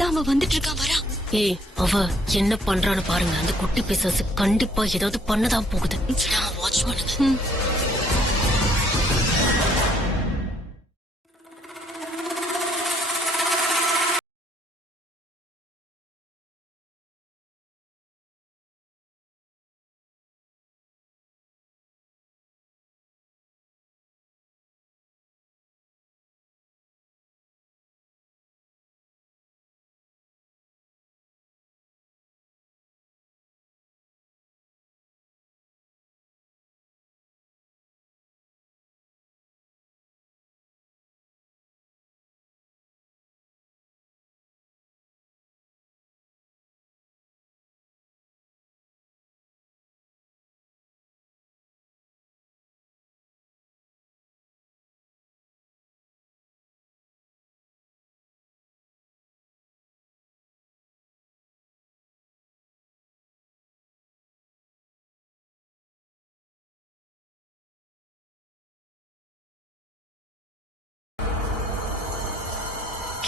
தான் அவன் வந்துட்டு இருக்கான். வரா. ஏய், அவ என்ன பண்றான்னு பாருங்க. அந்த குட்டி பிசாசு கண்டிப்பா ஏதாவது பண்ணதான் போகுது. வாட்ச் பண்ணுங்க.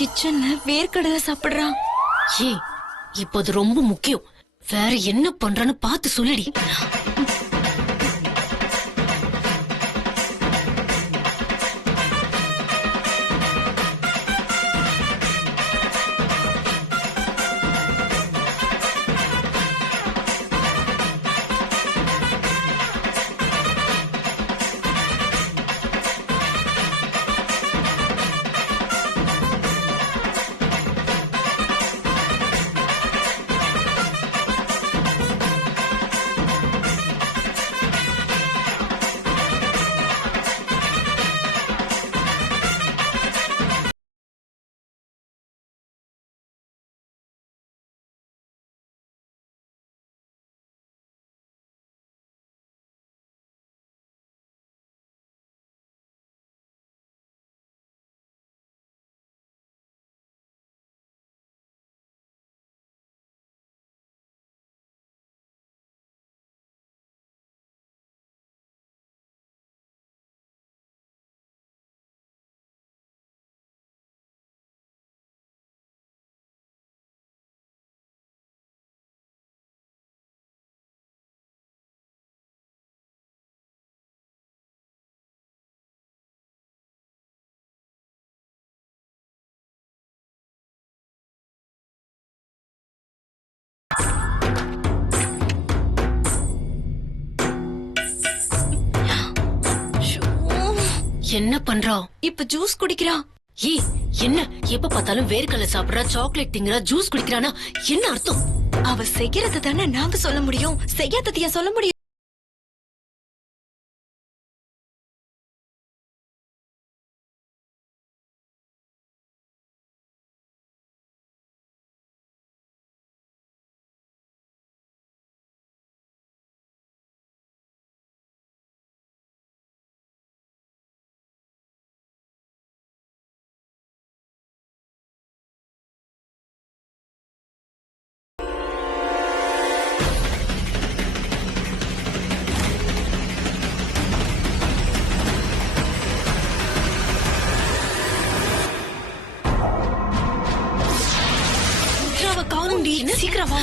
கிச்சன்ல வேர்க்கடலை சாப்பிடுறான். ஏய், இப்ப அது ரொம்ப முக்கியம். வேற என்ன பண்றான்னு பார்த்து சொல்லுடி. என்ன பண்றா? இப்ப ஜூஸ் குடிக்கிறா. ஏய், என்ன எப்ப பார்த்தாலும் வேர்க்கடலை சாப்பிடுறா, சாக்லேட் திங்கறா, ஜூஸ் குடிக்கிறானா? என்ன அர்த்தம்? அவ செய்யறது தானே நாம சொல்ல முடியும், செய்யாததையா சொல்ல முடியும்? சீக்கிரம் வா.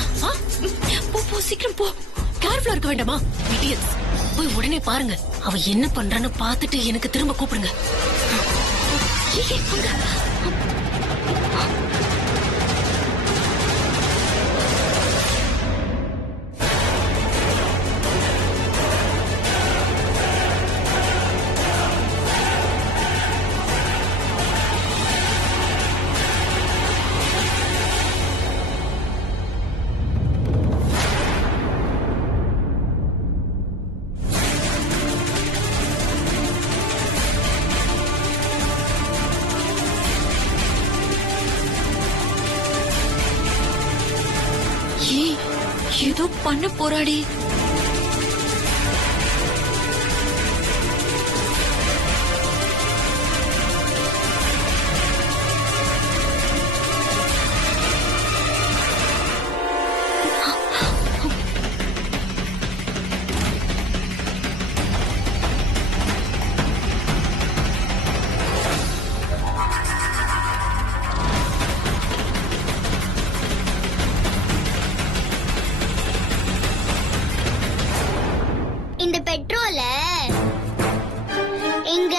போ போ, சீக்கிரம் போ. கேர்ஃபுல்லா இருக்க வேண்டாமா? இடியட்ஸ். போய் உடனே பாருங்க. அவ என்ன பண்றான்னு பார்த்துட்டு எனக்கு திரும்ப கூப்பிடுங்க. ஏதோ பண்ண போராடி.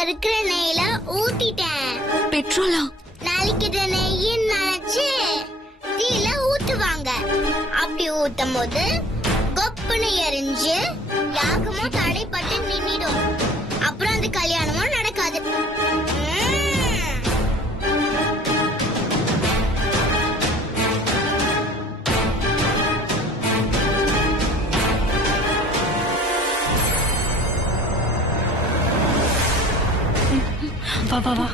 இருக்கிற நெய்ல ஊத்திட்டேன். பெட்ரோலா? நாளைக்கு இத நெய்யின் நினைச்சு தீல ஊத்துவாங்க. அப்படி ஊத்தும் போது கொப்புன்னு எரிஞ்சு யாகமும் தடைப்பட்டு நின்னுடும். அப்புறம் அந்த கல்யாணமும் நடக்காது. வா வா வா.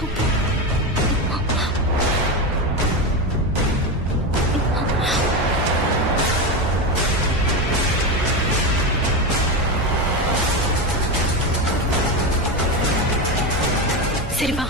சரி வா.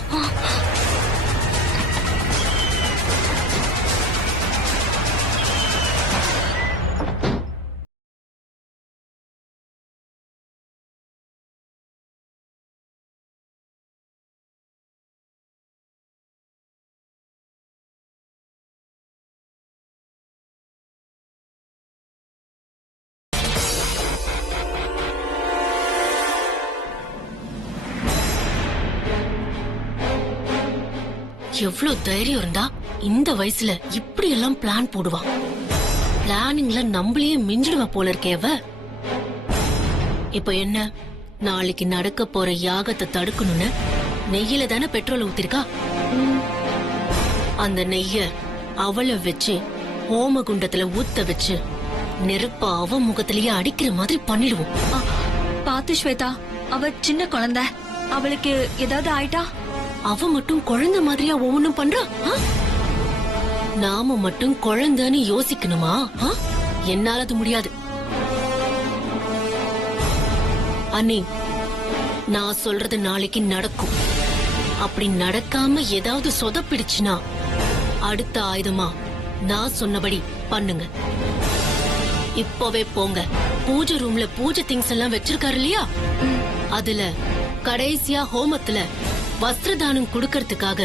எவ்வளவு தைரியம் இருந்தா இந்த வயசுல இப்படி எல்லாம் பிளான் போடுவான். பிளானிங்ல நம்மளையே மிஞ்சிடுவா போல இருக்கே அவ. இப்ப என்ன, நாளைக்கு நடக்க போற யாகத்தை தடுக்கணும்னு நெய்யில தானே பெட்ரோல் ஊத்திருக்கா. அந்த நெய்ய அவளை வச்சு ஹோமகுண்டத்துல ஊத்த வச்சு நெருப்ப அவ முகத்திலேயே அடிக்கிற மாதிரி பண்ணிடுவோம். பாத்து ஸ்வேதா, அவ சின்ன குழந்தை, அவளுக்கு ஏதாவது ஆயிட்டா? அவ மட்டும் குழந்தை மாதிரியா ஒவ்வொன்னும் பண்றா? நாம மட்டும் குழந்தைன்னு யோசிக்கணுமா? என்னால அது முடியாது. அண்ணி, நான் சொல்றது நாளைக்கு நடக்கும். அப்படி நடக்காம ஏதாவது சொதப்பிடுச்சுன்னா அடுத்த ஆயுதமா நான் சொன்னபடி பண்ணுங்க. இப்பவே போங்க. பூஜை ரூம்ல பூஜை திங்ஸ் எல்லாம் வச்சிருக்காரு இல்லையா, அதுல கடைசியா ஹோமத்துல வஸ்திரதானம் குடுக்கறதுக்காக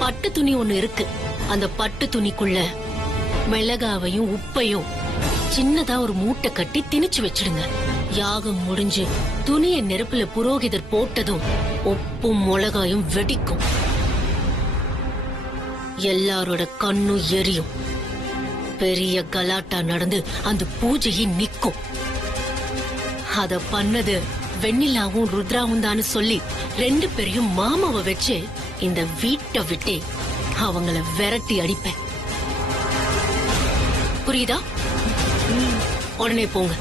பட்டு துணி ஒண்ணு இருக்கு. அந்த பட்டு துணிக்குள்ள மிளகாவையும் உப்பையும் சின்னதா ஒரு மூட்டை கட்டி திணிச்சு வச்சிடுங்க. யாகம் முடிஞ்சு துணிய நெருப்புல புரோகிதர் போட்டதும் உப்பும் மிளகாயும் வெடிக்கும். எல்லாரோட கண்ணும் எரியும். பெரிய கலாட்டா நடந்து அந்த பூஜையை நிக்கும். அத பண்ணது வெண்ணிலாவும் ருத்ராவும் தான் சொல்லி 2 பேரையும் மாமாவை வச்சு இந்த வீட்டை விட்டே அவங்கள விரட்டி அடிப்பேன். புரியுதா? உடனே போங்க.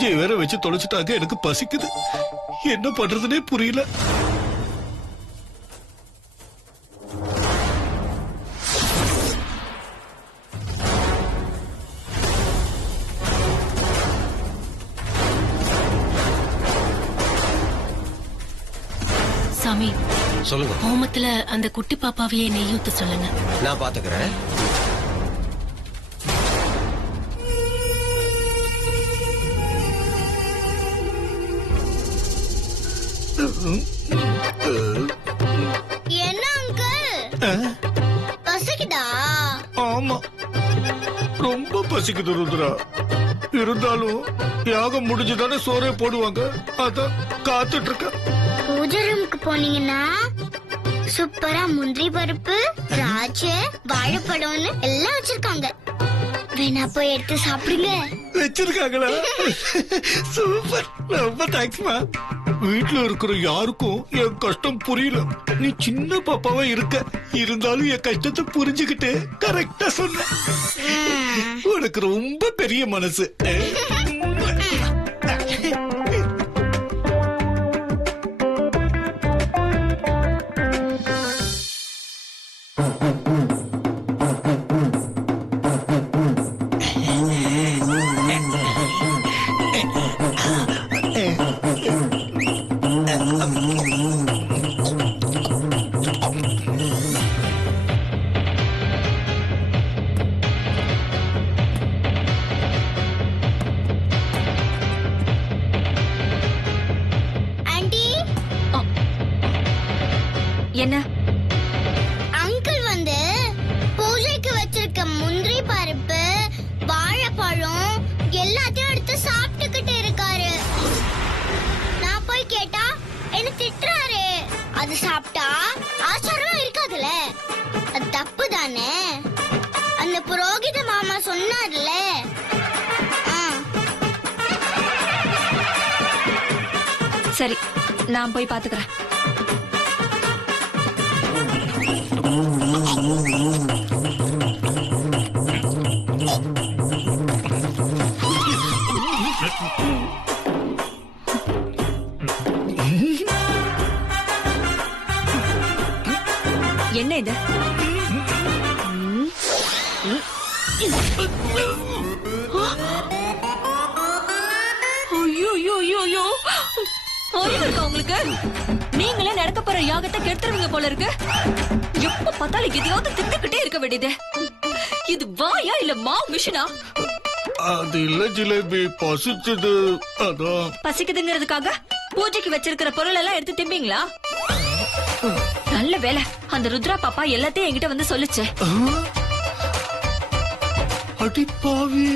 பூஜையை வேற வச்சு தொலைச்சிட்டாங்க. எனக்கு பசிக்குது, என்ன பண்றதுனே புரியல. சாமி, சொல்லுங்க. ஹோமத்துல அந்த குட்டி பாப்பாவையே நெய்யூத்த சொல்லுங்க. நான் பாத்துக்கிறேன். என்ன அங்கிள், பசிக்குதா? ஆமா, ரொம்ப பசிக்குது ருத்ரா. இருந்தாலும் யாகம் முடிஞ்சுதானே சோறே போடுவாங்க, அதான் காத்துட்டு இருக்க. பூஜை ரூமுக்கு போனீங்கன்னா சூப்பரா முந்திரி பருப்பு, திராட்சை, வாழைப்பழம்னு எல்லாம் வச்சிருக்காங்க. வேணா போய் எடுத்து சாப்பிடுங்க. வச்சிருக்காங்களா? சூப்பர், ரொம்ப தேங்க்ஸ்மா. வீட்டுல இருக்கிற யாருக்கும் என் கஷ்டம் புரியல. நீ சின்ன பாப்பாவா இருக்க, இருந்தாலும் என் கஷ்டத்தை புரிஞ்சுக்கிட்டு கரெக்டா சொன்ன. உனக்கு ரொம்ப பெரிய மனசு. ஆண்டி, என்ன? அங்கிள் வந்து பூஜைக்கு வச்சிருக்க முந்திரி பருப்பு, வாழைப்பழம் எல்லாத்தையும் எடுத்து சாப்பிட்டுக்கிட்டு இருக்காரு. நான் போய் கேட்டா என்ன திட்டுறாரு. அது சாப்பிட்டா ஆச்சாரம் இருக்காதுல்ல, அது தப்பு தானே. அந்த புரோகித மாமா சொன்னார்ல. சரி, நான் போய் பாத்துக்கிறேன். என்ன இது? ஐயோ, அறிவு இருக்கா உங்களுக்கு? நீங்களே நடக்க போற யாகத்தை கெடுத்துருவீங்க போல இருக்கு. எப்ப பார்த்தாலும் எதையாவது திட்டுக்கிட்டே இருக்க வேண்டியது. இது வாயா இல்ல மாவு மிஷினா? அது இல்ல ஜிலேபி, பசிச்சது அதான். பசிக்குதுங்கிறதுக்காக பூஜைக்கு வச்சிருக்கிற பொருள் எல்லாம் எடுத்து திம்பீங்களா? நல்ல வேலை, அந்த ருத்ரா பாப்பா எல்லாத்தையும் என்கிட்ட வந்து சொல்லுச்சு. அடி பாவி,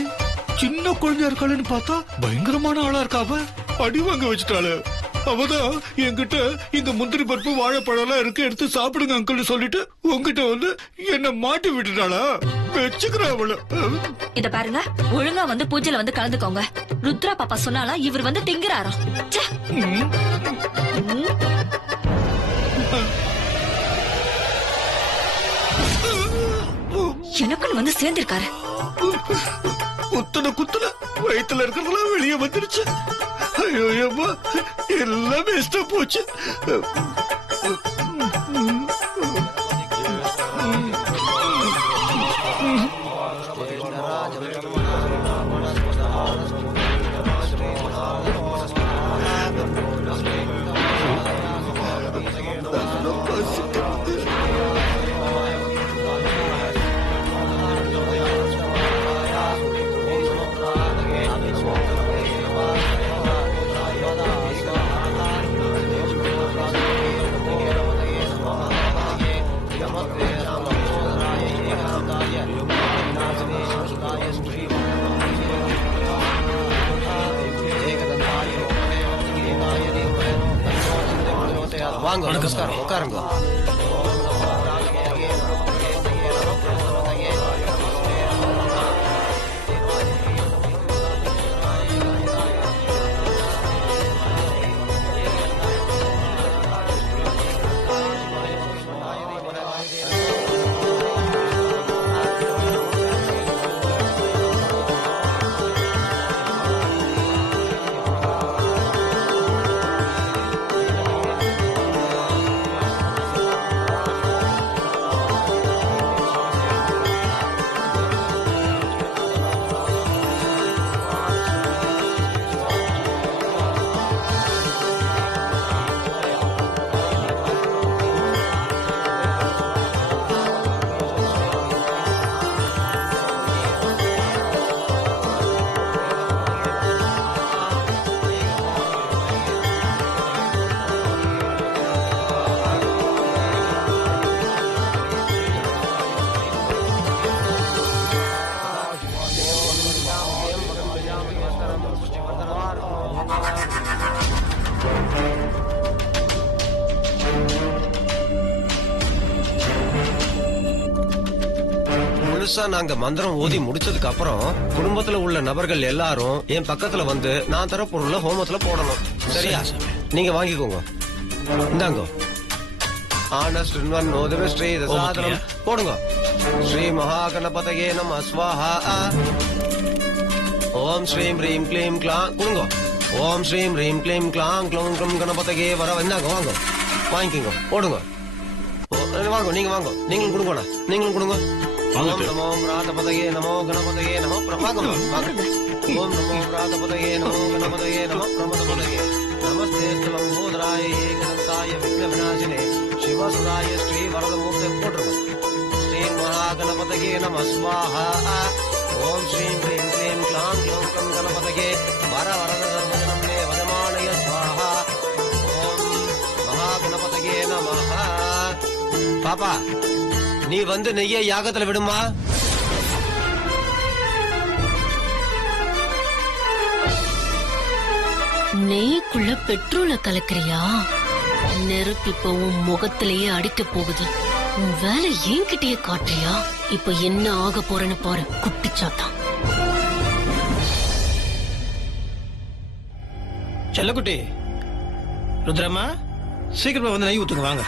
சின்ன குழந்தையா இருக்காளுன்னு பார்த்தா பயங்கரமான ஆளா இருக்காவ. அடி வாங்க வச்சுட்டாளு. அவதான் என்கிட்ட இந்த முந்திரி பருப்பு, வாழைப்பழம் எல்லாம் இருக்கு, எடுத்து சாப்பிடுங்க அங்கிள் சொல்லிட்டு உங்ககிட்ட வந்து என்ன மாட்டி விட்டுட்டாளா? வச்சுக்கிற அவள. இத பாருங்க, ஒழுங்கா வந்து பூஜையில வந்து கலந்துக்கோங்க. ருத்ரா பாப்பா சொன்னாலா இவர் வந்து திங்குறாராம். ச்சே. எனக்குன்னு வந்து சேர்ந்திருக்காரு. குத்துன குத்துல வயித்துல இருக்கிறதெல்லாம் வெளியே வந்துருச்சு. ஐயோ அம்மா, எல்லாம் வேஸ்டா போச்சு. வாங்க, நமஸ்காரம், உட்காருங்க. முழுசா நாங்க மந்திரம் ஓதி முடிச்சதுக்கு அப்புறம் குடும்பத்துல உள்ள நபர்கள் எல்லாரும் என் பக்கத்துல வந்து நான் தர பொருளை ஹோமத்துல போடணும். சரியா? நீங்க வாங்கிக்கோங்க. இந்தாங்க. ஆனஸ்ட் நோதமே ஸ்ரீ சாதனம் போடுங்க. ஸ்ரீ மகாகணபதயே நம ஸ்வாஹா. ஓம் ஸ்ரீம் ரீம் க்ளீம் க்ளாங் கொடுங்க. ஓம் ஸ்ரீம் ரீம் க்ளீம் க்ளாங் க்ளோம் க்ளோம் கணபதயே வர இந்தாங்க. வாங்க வாங்கிக்கோங்க. போடுங்க. வாங்க நீங்க வாங்க. நீங்களும் கொடுங்கண்ணா. நீங்களும் கொடுங்க. ஓம் நமோ பிராதபதயே நமோ கணபதயே நமோ வாங்க வாங்க. ஓம் நமோ பிராதபதயே நமோ கணபதயே நமோ பிரமதபதயே நமஸ்தே லம்போதராய ஏகதந்தாய விக்ன விநாசினே சிவசுதாய ஸ்ரீ வரதமூர்த்தி போட்டுருங்க. ஸ்ரீ மகாகணபதயே நம ஸ்வாஹா. ஓம் ஸ்ரீம் க்ளீம் க்ளீம் க்ளாங் க்ளோம் கம் கணபதயே வர வரத சர்வதமே வதமானய ஸ்வாஹா. ஓம் மகாகணபதயே நமஹ. பாப்பா நீ வந்து நெய்ய யாகத்துல விடுமா? நெய்க்குள்ள பெட்ரோல கலக்குறியா? நெருப்பு இப்ப உன் முகத்திலேயே அடிக்க போகுது. உன் வேலை என்கிட்டயே காட்டுறியா? இப்ப என்ன ஆக போறேன்னு பாரு குட்டிச்சாத்தா. செல்லக்குட்டி, ருத்ரம்மா சீக்கிரமா வந்து நெய் ஊத்துங்க வாங்க.